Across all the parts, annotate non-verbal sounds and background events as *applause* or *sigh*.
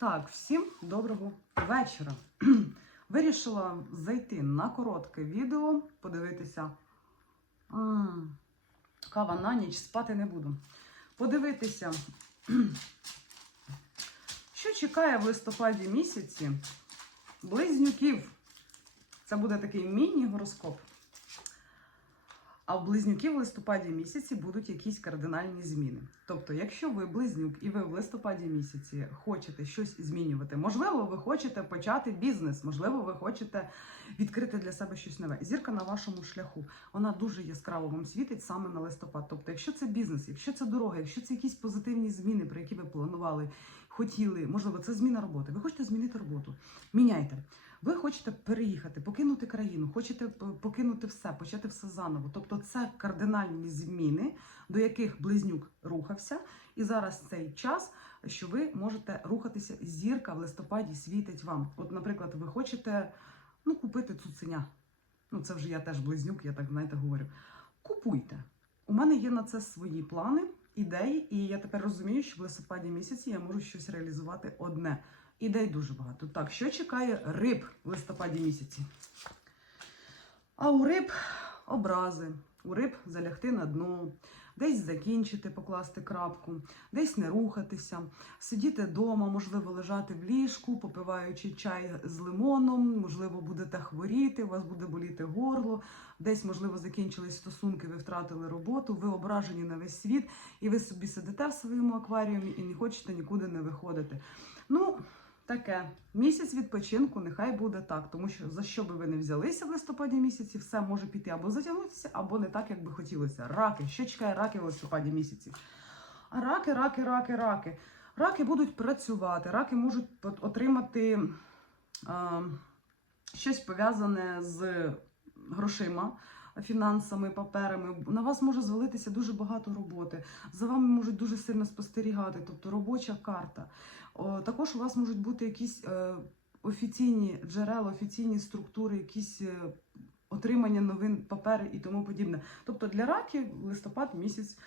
Так, всім доброго вечора. *clears throat* Вирішила зайти на коротке відео, подивитися. Кава на ніч, спати не буду. Подивитися, *clears throat* що чекає в листопаді місяці близнюків. Це буде такий міні-гороскоп. А в близнюків в листопаді місяці будуть якісь кардинальні зміни. Тобто, якщо ви близнюк і ви в листопаді місяці хочете щось змінювати, можливо, ви хочете почати бізнес, можливо, ви хочете відкрити для себе щось нове. Зірка на вашому шляху вона дуже яскраво вам світить саме на листопад. Тобто, якщо це бізнес, якщо це дорога, якщо це якісь позитивні зміни, про які ви планували, хотіли, можливо, це зміна роботи. Ви хочете змінити роботу, міняйте. Ви хочете переїхати, покинути країну, хочете покинути все, почати все заново. Тобто, це кардинальні зміни, до яких близнюк рухався, і зараз цей час, що ви можете рухатися. Зірка в листопаді світить вам. От, наприклад, ви хочете ну, купити цуценя. Ну, це вже я теж близнюк, я так знаєте говорю. Купуйте. У мене є на це свої плани, ідеї, і я тепер розумію, що в листопаді місяці я можу щось реалізувати одне. Ідей дуже багато. Так, що чекає риб в листопаді місяці? А у риб образи, у риб залягти на дно, десь закінчити, покласти крапку, десь не рухатися, сидіти вдома, можливо, лежати в ліжку, попиваючи чай з лимоном, можливо, будете хворіти, у вас буде боліти горло, десь, можливо, закінчились стосунки, ви втратили роботу, ви ображені на весь світ, і ви собі сидите в своєму акваріумі і не хочете нікуди не виходити. Ну, таке місяць відпочинку, нехай буде так, тому що за що би ви не взялися в листопаді місяці, все може піти або затягнутися, або не так, як би хотілося. Раки, що чекає раки в листопаді місяці? А раки, раки, раки, раки. Раки будуть працювати, раки можуть от- отримати а, щось пов'язане з грошима. Фінансами, паперами на вас може звалитися дуже багато роботи. За вами можуть дуже сильно спостерігати, тобто робоча карта. Також у вас можуть бути якісь е, офіційні джерела, офіційні структури, якісь е, отримання новин, папери і тому подібне. Тобто для раків листопад місяць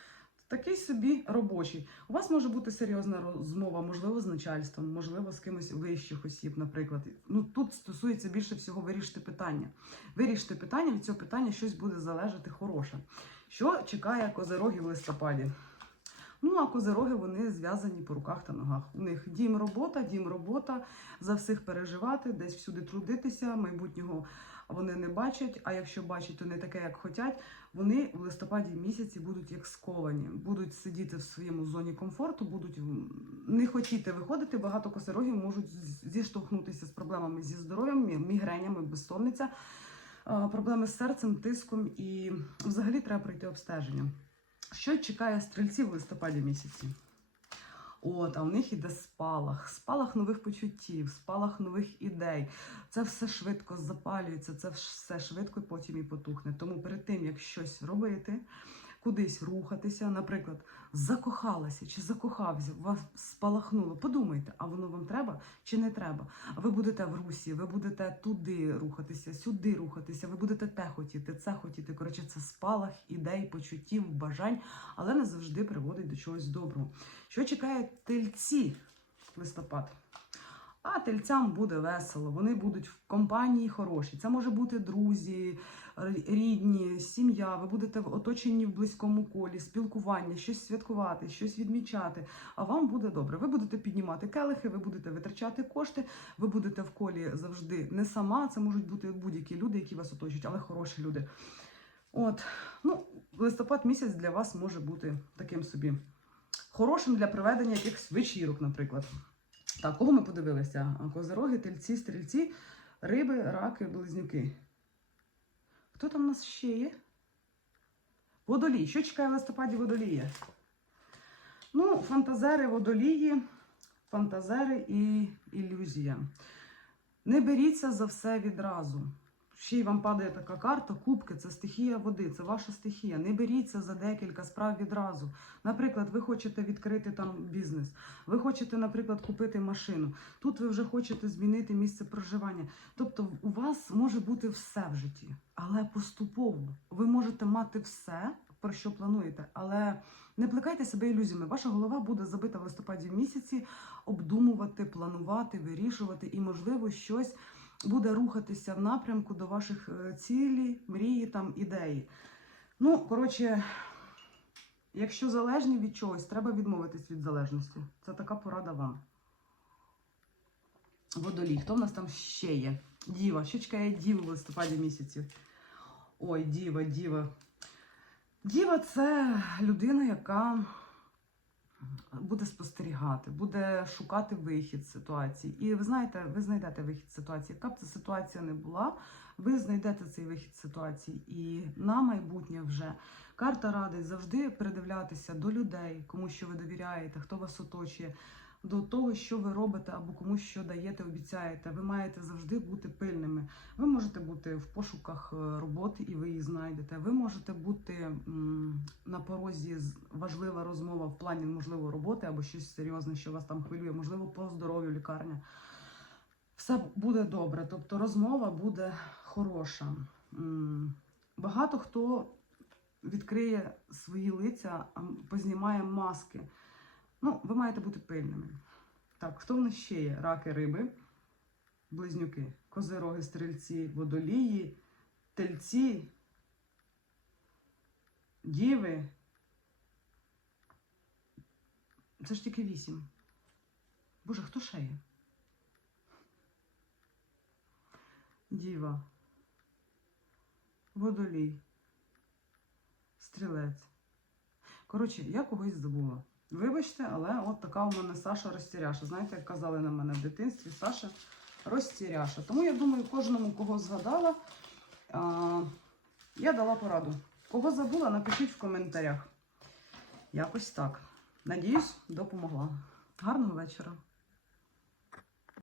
такий собі робочий. У вас може бути серйозна розмова, можливо, з начальством, можливо, з кимось вищих осіб, наприклад. Ну тут стосується більше всього вирішити питання. Вирішити питання, від цього питання щось буде залежати хороше. Що чекає козирогів в листопаді? Ну, а козироги вони зв'язані по руках та ногах. У них дім робота, дім робота, за всіх переживати, десь всюди трудитися, майбутнього вони не бачать. А якщо бачать, то не таке, як хотять. Вони в листопаді місяці будуть як сковані, будуть сидіти в своєму зоні комфорту, будуть не хотіти виходити. Багато козирогів можуть зіштовхнутися з проблемами зі здоров'ям, мігренями, безсонниця, проблеми з серцем, тиском і взагалі треба пройти обстеження. Що чекає стрільців в листопаді місяці? От, а у них іде спалах, спалах нових почуттів, спалах нових ідей. Це все швидко запалюється, це все швидко потім і потухне. Тому перед тим, як щось робити, кудись рухатися, наприклад, закохалася чи закохався, вас спалахнуло. Подумайте, а воно вам треба чи не треба? А ви будете в русі, ви будете туди рухатися, сюди рухатися, ви будете те хотіти, це хотіти. Коротше, це спалах ідей, почуттів, бажань, але не завжди приводить до чогось доброго. Що чекає тельці листопад? А тельцям буде весело, вони будуть в компанії хороші. Це може бути друзі, рідні, сім'я. Ви будете в- оточені в близькому колі, спілкування, щось святкувати, щось відмічати. А вам буде добре. Ви будете піднімати келихи, ви будете витрачати кошти, ви будете в колі завжди не сама. Це можуть бути будь-які люди, які вас оточують, але хороші люди. От, ну, листопад місяць для вас може бути таким собі хорошим для проведення якихось вечірок, наприклад. Так, кого ми подивилися? Козороги, тельці, стрільці, риби, раки, близнюки. Хто там у нас ще є? Водолій. Що чекає в листопаді водолія? Ну, фантазери, водолії, фантазери і ілюзія. Не беріться за все відразу. Ще й вам падає така карта, кубки це стихія води, це ваша стихія. Не беріться за декілька справ відразу. Наприклад, ви хочете відкрити там бізнес, ви хочете, наприклад, купити машину. Тут ви вже хочете змінити місце проживання. Тобто, у вас може бути все в житті, але поступово ви можете мати все про що плануєте. Але не плекайте себе ілюзіями. Ваша голова буде забита в листопаді місяці обдумувати, планувати, вирішувати, і, можливо, щось буде рухатися в напрямку до ваших е, цілей, мрії, там, ідеї. Ну, коротше, якщо залежні від чогось, треба відмовитись від залежності. Це така порада вам. Водолій. Хто в нас там ще є? Діва. Що чекає діву в листопаді місяці? Ой, діва, діва. Діва це людина, яка буде спостерігати, буде шукати вихід ситуації. І ви знаєте, ви знайдете вихід ситуації. Яка б ця ситуація не була, ви знайдете цей вихід ситуації. І на майбутнє вже карта радить завжди придивлятися до людей, кому що ви довіряєте, хто вас оточує, до того, що ви робите або комусь що даєте, обіцяєте. Ви маєте завжди бути пильними. Ви можете бути в пошуках е, роботи, і ви її знайдете. Ви можете бути на порозі важлива розмова в плані можливо роботи або щось серйозне, що вас там хвилює, можливо, по здоров'ю лікарня. Все буде добре, тобто розмова буде хороша. Багато хто відкриє свої лиця, познімає маски. Ну, ви маєте бути пильними. Так, хто в нас ще є? Раки, риби, близнюки, козироги, стрільці, водолії, тельці, діви. Це ж тільки вісім. Боже, хто ще є? Діва. Водолій. Стрілець. Коротше, я когось забула. Вибачте, але от така у мене Саша розтіряша. Знаєте, як казали на мене в дитинстві, Саша розтіряша. Тому я думаю, кожному, кого згадала, а, я дала пораду. Кого забула, напишіть в коментарях. Якось так. Надіюсь, допомогла. Гарного вечора.